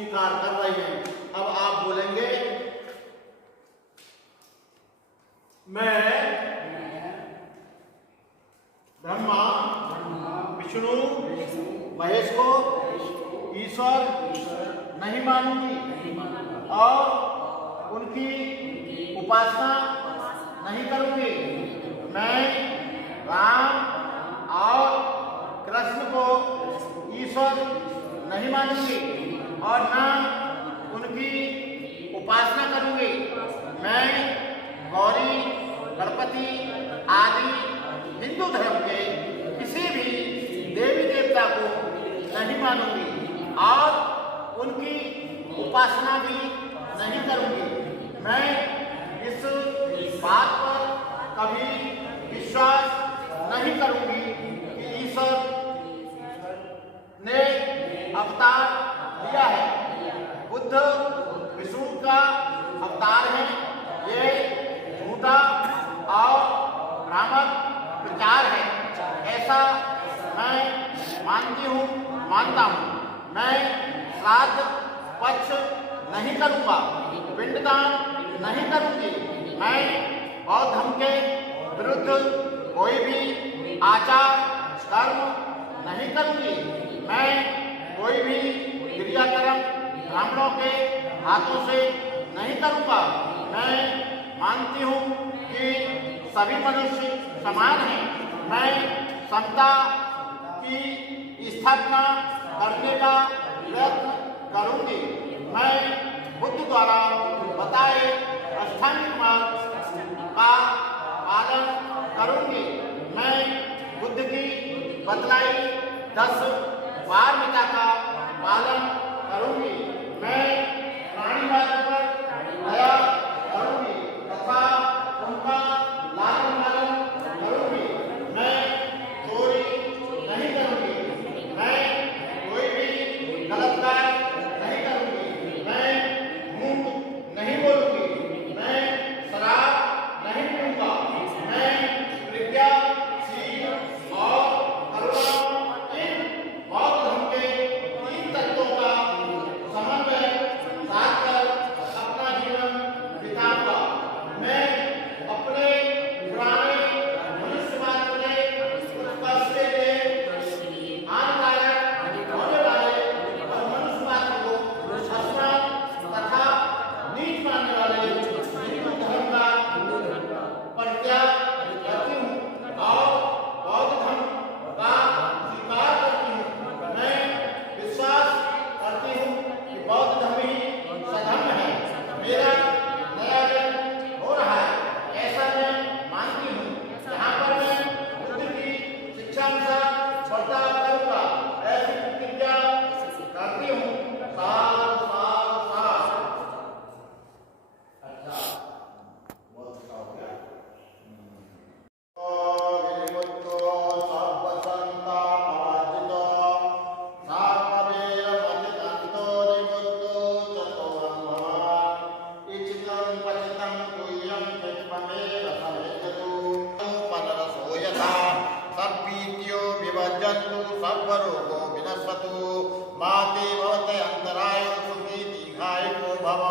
स्वीकार कर रही हैं। अब आप बोलेंगे मैं ब्रह्मा विष्णु महेश को ईश्वर नहीं मानूंगी और उनकी उपासना नहीं करूंगी। मैं राम और कृष्ण को ईश्वर नहीं मानूंगी और न उनकी उपासना करूंगी। मैं गौरी गणपति आदि हिंदू धर्म के किसी भी देवी देवता को नहीं मानूंगी और उनकी उपासना भी नहीं करूंगी। मैं इस बात पर कभी विश्वास नहीं करूंगी कि ईश्वर ने अवतार लिया है। बुद्ध विष्णु का अवतार है। ये झूठा और भ्रामक प्रचार है, ऐसा मैं मानता हूँ। मैं श्राद्ध पक्ष नहीं करूँगा, पिंडदान नहीं करूँगी। मैं बौद्ध धर्म के विरुद्ध कोई भी आचार कर्म नहीं करूँगी। मैं कोई भी क्रियाकर्म ब्राह्मणों के हाथों से नहीं करूँगा। मैं मानती हूँ कि सभी मनुष्य समान हैं। मैं समता की स्थापना करने का प्रयत्न करूँगी। मैं बुद्ध द्वारा बताए अष्टांगिक मार्ग का पालन करूँगी। मैं बुद्ध की बतलाई 10 पारमिता का पालन करूँगी। मैं प्राणीवाद पर दया करूँगी तथा उनका लालन पालन करूँगी। मैं चोरी नहीं करूँगी। मैं कोई भी गलत कार्य नहीं करूँगी। मैं झूठ नहीं बोलूँगी। मैं शराब नहीं पीऊँगा। मैं प्रज्ञाशील और करुणा इन बौद्ध धर्म के 3 तत्वों का समन्वय साधकर अपना जीवन बिताऊंगा। मैं अपने पुराने मनुष्यवाद के उत्कर्ष के लिए हानिकारक होने वाले और मनुष्यवाद को असमान तथा नीच मानने वाले हिंदू धर्म का परित्याग करती हूँ और बौद्ध धर्म का स्वीकार करती हूँ। मैं विश्वास करती हूँ कि बौद्ध धर्म ही सधर्म है। मेरा नया जन्म हो रहा है, ऐसा मैं मानती हूँ। यहाँ पर मैं बुद्ध की शिक्षा अनुसार बर्ताव करूँगा, ऐसी प्रतिज्ञा करती हूँ। साल साल साल। अच्छा, बहुत अच्छा हो गया। विनिमुक्तो सर्वसंता पराजितो सामवेरमतितन्तो निमुक्तो चतुरम्भवान् इचितं पचितं तुय्यं चित्तमेव समेजतु पनरसो यथा सर्वभीत्यो विभजन्तु सर्वरोगो विनश्यतु माते भवते अन्तरायो सुखी दीर्घायुको भव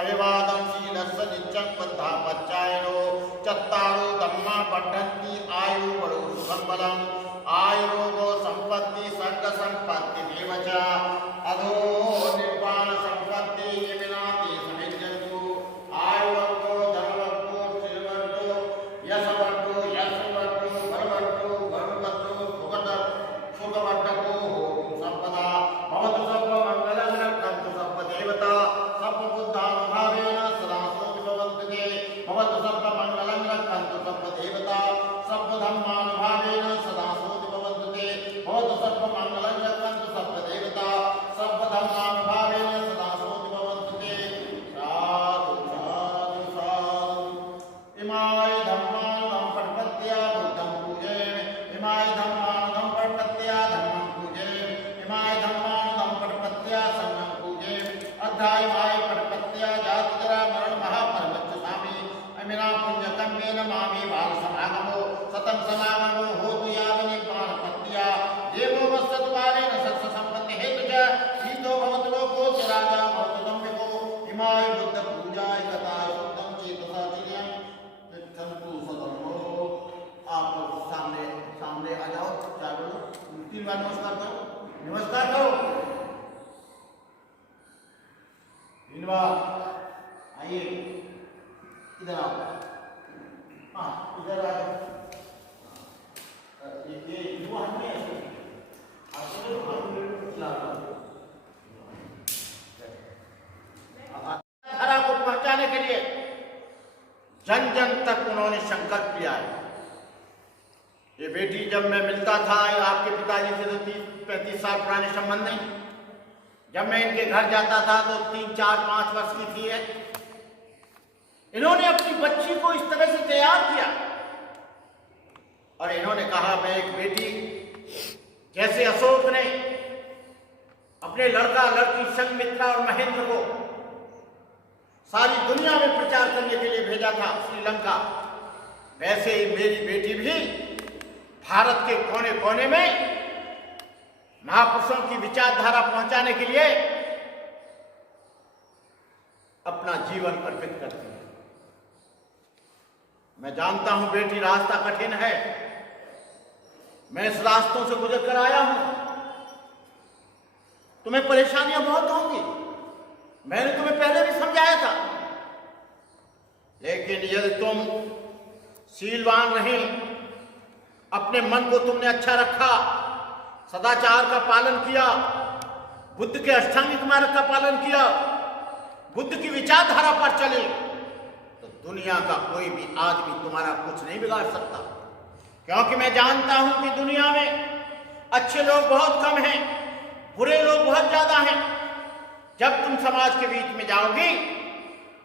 अभिवादं शीलस्य नित्यं बद्धापच्चायनो चत्तारो धम्मा पठन्ति आयु बलो सुखं बलम् आयुरोगो सम्पत्ति सर्ग सम्पत्तिमेव च अधो निर्वाण सम्पत्ति विनाति समिज्जन्तु आयुवर्गो धनवर्गो श्रीवर्गो यशवर्गो बलवर्गो गरुवर्गो सुखवर्गो सम्पदा भवतु सर्वमङ्गलं रक्षन्तु सर्वदेवता सर्वबुद्धानुभावेन सदा सोऽपि भवन्तु ते भवतु सर्वमङ्गलं रक्षन्तु सर्वदेवता सर्वधर्मानुभावेन सदा सोऽपि भवन्तु ते भवतु सर्वमङ्गलं रक्षन्तु सर्वदेवता सर्वधर्मानुभावेन सदा सोऽपि भवन्तु ते। साधु साधु साधु। इमाय धम्मानुगं प्रपत्या बुद्धं पूजयामि। इमाय धम्मानुगं प्रपत्या धर्मं पूजयामि। इमाय धम्मानुगं प्रपत्या संघं पूजयामि। अध्यायमाय प्रपत्या जातिजरा मरण महापरमच्च स्वामी अमिना पुण्यकम्येन मामे बालसमागमो सतं समागमो होतु यावनि प्राणपत्या देवो वस्तुद्वारेण सत्सम्पत्ति हेतु च शीतो भवतु लोको चिराग बेटी जब मैं मिलता था आपके पिताजी से तो 30-35 साल पुराने संबंध नहीं, जब मैं इनके घर जाता था तो 3-4-5 वर्ष की थी है। इन्होंने अपनी बच्ची को इस तरह से तैयार किया और इन्होंने कहा मैं एक बेटी, जैसे अशोक ने अपने लड़का लड़की संघमित्रा और महेंद्र को सारी दुनिया में प्रचार करने के लिए भेजा था श्रीलंका, वैसे ही मेरी बेटी भी भारत के कोने कोने में महापुरुषों की विचारधारा पहुंचाने के लिए अपना जीवन अर्पित करती है। मैं जानता हूं बेटी रास्ता कठिन है, मैं इस रास्तों से गुजर कर आया हूं, तुम्हें परेशानियां बहुत होंगी, मैंने तुम्हें पहले भी समझाया था, लेकिन यदि तुम शीलवान रहे, अपने मन को तुमने अच्छा रखा, सदाचार का पालन किया, बुद्ध के अष्टांगिक मार्ग का पालन किया, बुद्ध की विचारधारा पर चले, तो दुनिया का कोई भी आदमी तुम्हारा कुछ नहीं बिगाड़ सकता। क्योंकि मैं जानता हूं कि दुनिया में अच्छे लोग बहुत कम हैं, बुरे लोग बहुत ज्यादा हैं। जब तुम समाज के बीच में जाओगी,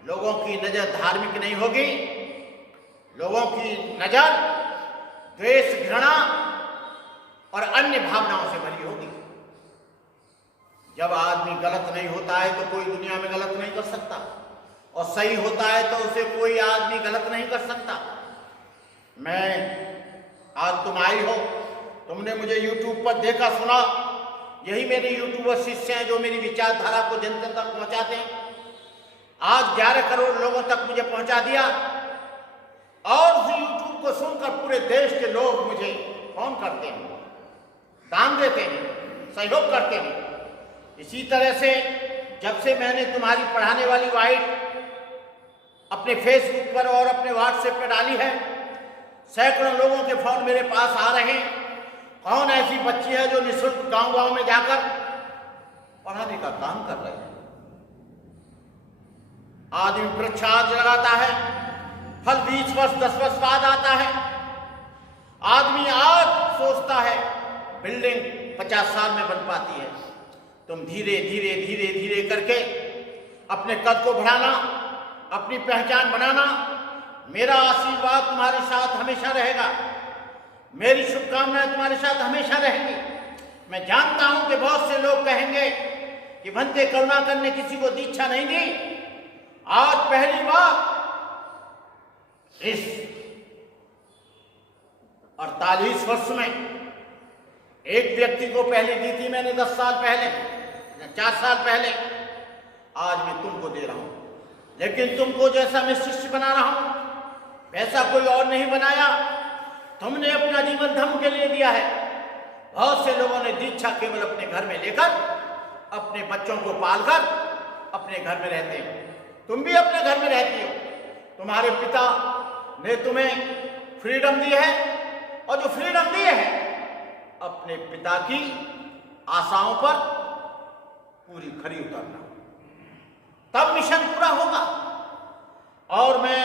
लोगों की नजर धार्मिक नहीं होगी, लोगों की नजर द्वेष, घृणा और अन्य भावनाओं से भरी होगी। जब आदमी गलत नहीं होता है तो कोई दुनिया में गलत नहीं कर सकता, और सही होता है तो उसे कोई आदमी गलत नहीं कर सकता। मैं आज तुम आई हो, तुमने मुझे YouTube पर देखा सुना, यही मेरे यूट्यूबर शिष्य हैं जो मेरी विचारधारा को जन जन तक पहुंचाते हैं। आज 11 करोड़ लोगों तक मुझे पहुंचा दिया, और उस YouTube को सुनकर पूरे देश के लोग मुझे फोन करते हैं, दान देते हैं, सहयोग करते हैं। इसी तरह से जब से मैंने तुम्हारी पढ़ाने वाली वाइट अपने फेसबुक पर और अपने व्हाट्सएप पर डाली है, सैकड़ों लोगों के फोन मेरे पास आ रहे हैं। कौन ऐसी बच्ची है जो निःशुल्क गांव-गांव में जाकर पढ़ाने का काम कर रहे हैं। आदमी वृक्ष आज लगाता है, फल 20 वर्ष 10 वर्ष बाद आता है। आदमी आज सोचता है बिल्डिंग 50 साल में बन पाती है। तुम धीरे धीरे धीरे धीरे करके अपने कद को बढ़ाना, अपनी पहचान बनाना। मेरा आशीर्वाद तुम्हारे साथ हमेशा रहेगा, मेरी शुभकामनाएं तुम्हारे साथ हमेशा रहेंगी। मैं जानता हूं कि बहुत से लोग कहेंगे कि भंते करुणाकर ने किसी को दीक्षा नहीं दी। आज पहली बार इस 48 वर्ष में एक व्यक्ति को पहले दी थी मैंने 10 साल पहले या 4 साल पहले। आज मैं तुमको दे रहा हूं, लेकिन तुमको जैसा मैं शिष्य बना रहा हूं वैसा कोई और नहीं बनाया। तुमने अपना जीवन धर्म के लिए दिया है। बहुत से लोगों ने दीक्षा केवल अपने घर में लेकर, अपने बच्चों को पालकर अपने घर में रहते हैं। तुम भी अपने घर में रहती हो। तुम्हारे पिता ने तुम्हें फ्रीडम दी है, और जो फ्रीडम दी है अपने पिता की आशाओं पर पूरी खरी उतरना, तब मिशन पूरा होगा। और मैं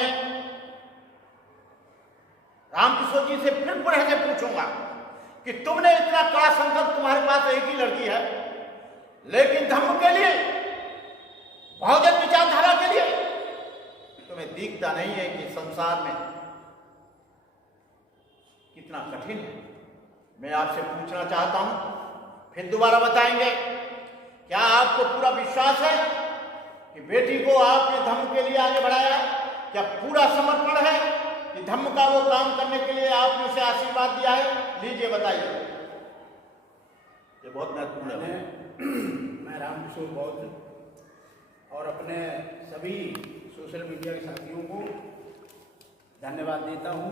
रामकिशोर जी से फिर पुनः से पूछूंगा कि तुमने इतना कड़ा संकल्प, तुम्हारे पास एक ही लड़की है, लेकिन धर्म के लिए, बहुजन विचारधारा के लिए तुम्हें दिखता नहीं है कि संसार में कितना कठिन है। मैं आपसे पूछना चाहता हूं, फिर दोबारा बताएंगे, क्या आपको पूरा विश्वास है कि बेटी को आपने धर्म के लिए आगे बढ़ाया है? क्या पूरा समर्पण है कि धर्म का वो काम करने के लिए आपने उसे आशीर्वाद दिया है? लीजिए बताइए। ये बहुत महत्वपूर्ण है। मैं रामकिशोर बौद्ध और अपने सभी सोशल मीडिया के साथियों को धन्यवाद देता हूं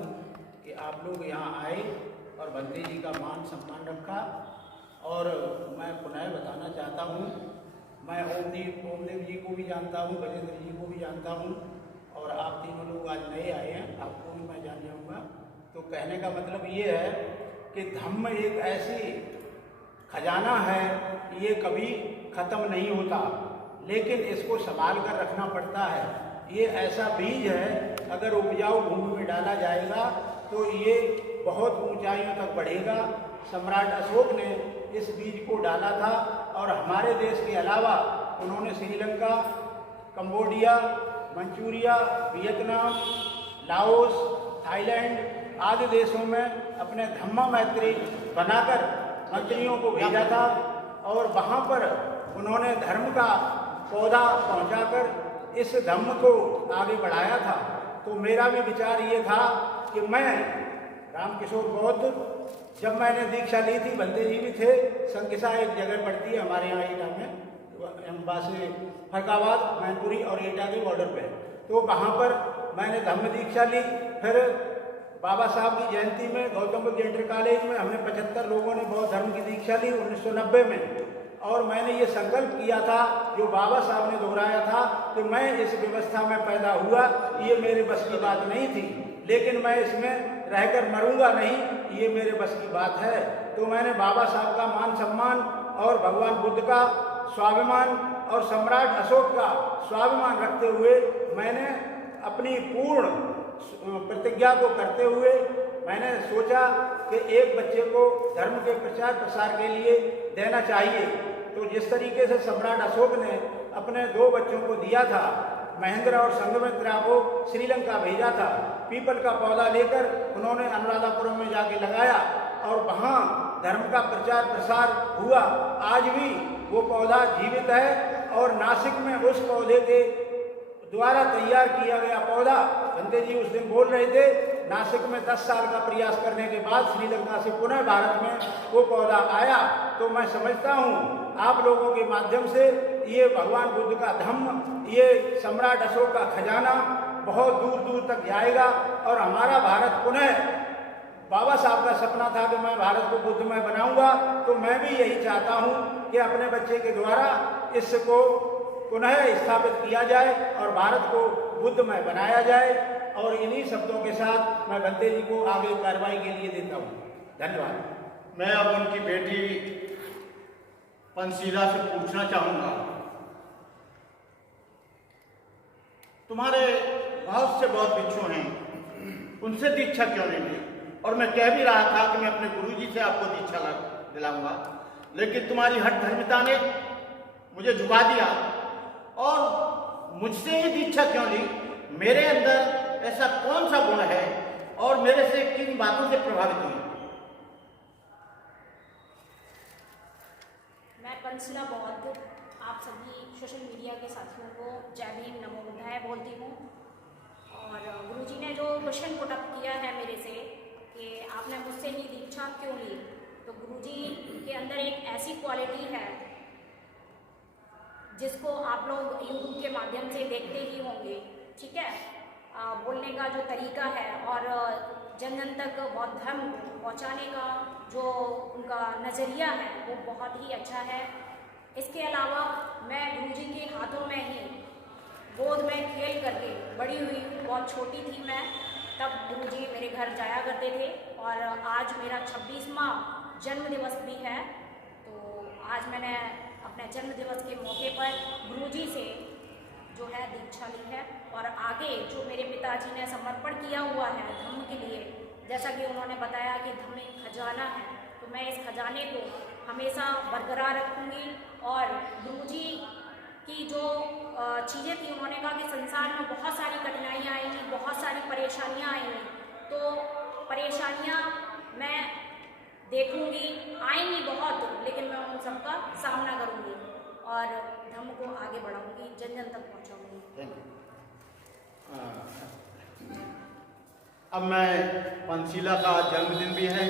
कि आप लोग यहाँ आए और भंते जी का मान सम्मान रखा। और मैं पुनः बताना चाहता हूँ, मैं ओमदेव जी को भी जानता हूँ, गजेंद्र जी को भी जानता हूँ, और आप तीनों लोग आज नए आए हैं, आपको भी मैं जान जाऊँगा। तो कहने का मतलब ये है कि धम्म एक ऐसी खजाना है, ये कभी ख़त्म नहीं होता, लेकिन इसको संभाल कर रखना पड़ता है। ये ऐसा बीज है, अगर उपजाऊ भूमि में डाला जाएगा तो ये बहुत ऊंचाइयों तक बढ़ेगा। सम्राट अशोक ने इस बीज को डाला था और हमारे देश के अलावा उन्होंने Sri Lanka, Cambodia, Manchuria, Vietnam, Laos, Thailand आदि देशों में अपने धम्मा मैत्री बनाकर मंत्रियों को भेजा था और वहाँ पर उन्होंने धर्म का पौधा पहुँचाकर इस धम्म को आगे बढ़ाया था। तो मेरा भी विचार ये था कि मैं रामकिशोर बौद्ध, जब मैंने दीक्षा ली थी, बंदे जी भी थे, संकिसा एक जगह पड़ती है हमारे यहाँ एटा में, से फरकाबाद, मैनपुरी और एटा के बॉर्डर पे, तो वहाँ पर मैंने धम्म दीक्षा ली। फिर बाबा साहब की जयंती में गौतम बुद्ध इंटर कॉलेज में हमने 75 लोगों ने बौद्ध धर्म की दीक्षा ली 1990 में। और मैंने ये संकल्प किया था, जो बाबा साहब ने दोहराया था कि मैं इस व्यवस्था में पैदा हुआ, ये मेरे बस की बात नहीं थी, लेकिन मैं इसमें रहकर मरूंगा नहीं, ये मेरे बस की बात है। तो मैंने बाबा साहब का मान सम्मान और भगवान बुद्ध का स्वाभिमान और सम्राट अशोक का स्वाभिमान रखते हुए मैंने अपनी पूर्ण प्रतिज्ञा को करते हुए मैंने सोचा कि एक बच्चे को धर्म के प्रचार प्रसार के लिए देना चाहिए। तो जिस तरीके से सम्राट अशोक ने अपने 2 बच्चों को दिया था, महेंद्र और संघमित्रा को श्रीलंका भेजा था, पीपल का पौधा लेकर उन्होंने अनुराधापुरम में जाके लगाया और वहाँ धर्म का प्रचार प्रसार हुआ। आज भी वो पौधा जीवित है और नासिक में उस पौधे के द्वारा तैयार किया गया पौधा, बंदे जी उस दिन बोल रहे थे, नासिक में 10 साल का प्रयास करने के बाद श्रीलंका से पुनः भारत में वो पौधा आया। तो मैं समझता हूँ आप लोगों के माध्यम से ये भगवान बुद्ध का धम्म, ये सम्राट अशोक का खजाना बहुत दूर दूर तक जाएगा और हमारा भारत पुनः, बाबा साहब का सपना था कि मैं भारत को बुद्धमय बनाऊंगा, तो मैं भी यही चाहता हूँ कि अपने बच्चे के द्वारा इसको पुनः स्थापित किया जाए और भारत को बुद्धमय बनाया जाए। और इन्हीं शब्दों के साथ मैं बंदे जी को आगे कार्रवाई के लिए देता हूँ। धन्यवाद। मैं अब उनकी बेटी पंसीला से पूछना चाहूँगा, तुम्हारे बहुत से बौद्ध भिक्षु हैं, उनसे दीक्षा क्यों नहीं ली? और मैं कह भी रहा था कि मैं अपने गुरुजी से आपको दीक्षा दिलाऊंगा, लेकिन तुम्हारी हठ धर्मिता ने मुझे झुका दिया और मुझसे ही दीक्षा क्यों ली? मेरे अंदर ऐसा कौन सा गुण है और मेरे से किन बातों से प्रभावित हुई? मैं पंसीला बौद्ध आप सभी सोशल मीडिया के साथियों को जय भीम नमो बुद्धाय बोलती हूँ। और गुरुजी ने जो क्वेश्चन पुट अप किया है मेरे से कि आपने मुझसे ही दीक्षा क्यों ली, तो गुरुजी के अंदर एक ऐसी क्वालिटी है जिसको आप लोग यूट्यूब के माध्यम से देखते ही होंगे, ठीक है। बोलने का जो तरीका है और जन जन तक बौद्ध धर्म पहुँचाने का जो उनका नज़रिया है वो बहुत ही अच्छा है। इसके अलावा मैं गुरुजी के हाथों में ही गोद में खेल करके बड़ी हुई, बहुत छोटी थी मैं तब गुरुजी मेरे घर जाया करते थे। और आज मेरा 26वां जन्म दिवस भी है, तो आज मैंने अपने जन्म दिवस के मौके पर गुरुजी से जो है दीक्षा ली है। और आगे जो मेरे पिताजी ने समर्पण किया हुआ है धम्म के लिए, जैसा कि उन्होंने बताया कि धम्म एक खजाना है, तो मैं इस खजाने को हमेशा बरकरार रखूँगी। और गुरुजी की जो चीज़ें थी, उन्होंने कहा कि संसार में बहुत सारी कठिनाइयाँ आएंगी, बहुत सारी परेशानियाँ आएंगी, तो परेशानियाँ मैं देखूंगी, आएंगी बहुत, लेकिन मैं उन सबका सामना करूंगी और धर्म को आगे बढ़ाऊंगी, जन जन तक पहुंचाऊंगी। अब मैं पंसीला का जन्मदिन भी है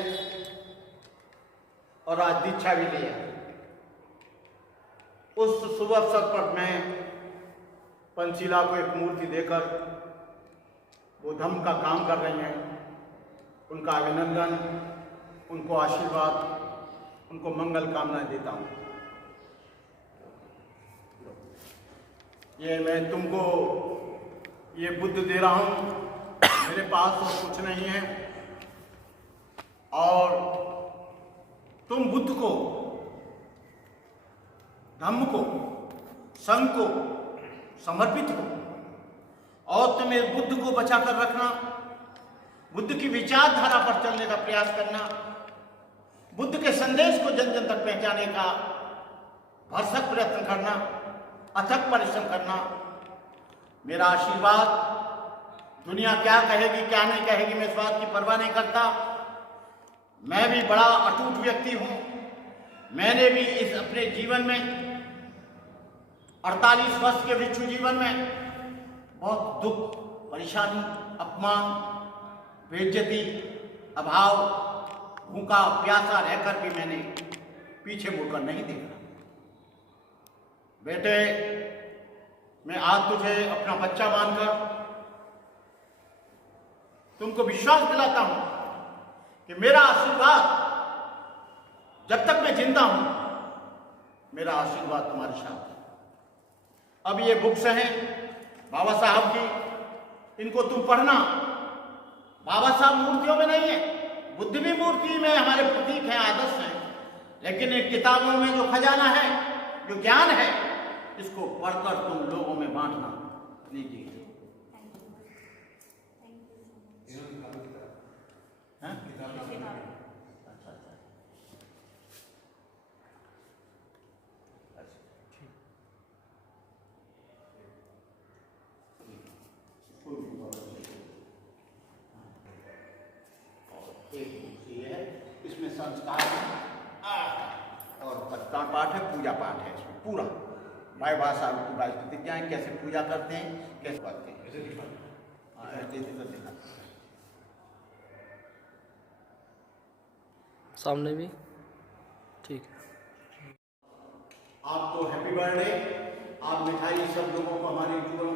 और आज दीक्षा भी ली है। उस शुभ अवसर पर मैं पंसीला को एक मूर्ति देकर, वो धम्म का काम कर रही हैं, उनका अभिनंदन, उनको आशीर्वाद, उनको मंगल कामनाएं देता हूँ। ये मैं तुमको ये बुद्ध दे रहा हूँ, मेरे पास तो कुछ नहीं है, और तुम बुद्ध को, धम्म को, संघ को समर्पित हो और तुम इस बुद्ध को बचा कर रखना, बुद्ध की विचारधारा पर चलने का प्रयास करना, बुद्ध के संदेश को जन जन तक पहुंचाने का भरसक प्रयत्न करना, अथक परिश्रम करना। मेरा आशीर्वाद, दुनिया क्या कहेगी क्या नहीं कहेगी, मैं इस बात की परवाह नहीं करता। मैं भी बड़ा अटूट व्यक्ति हूं। मैंने भी इस अपने जीवन में 48 वर्ष के भिक्षु जीवन में बहुत दुख, परेशानी, अपमान, बेइज्जती, अभाव, भूखा प्यासा रहकर भी मैंने पीछे मुड़कर नहीं देखा। बेटे, मैं आज तुझे अपना बच्चा मानकर तुमको विश्वास दिलाता हूं कि मेरा आशीर्वाद, जब तक मैं जिंदा हूं, मेरा आशीर्वाद तुम्हारे साथ है। अब ये बुक्स हैं बाबा साहब की, इनको तुम पढ़ना। बाबा साहब मूर्तियों में नहीं है, बुद्ध भी मूर्ति में हमारे प्रतीक हैं, आदर्श हैं, लेकिन इन किताबों में जो खजाना है, जो ज्ञान है, इसको पढ़कर तुम लोगों में बांटना। लीजिए। हाँ? इसमें संस्कार और सत्कार पाठ है, पूजा पाठ है, इसमें पूरा भाई भाषा की बात प्रतिज्ञाएं, कैसे पूजा करते हैं, कैसे करते हैं, सामने भी ठीक है। आपको हैप्पी बर्थडे। आप मिठाई सब लोगों को, हमारे युवाओं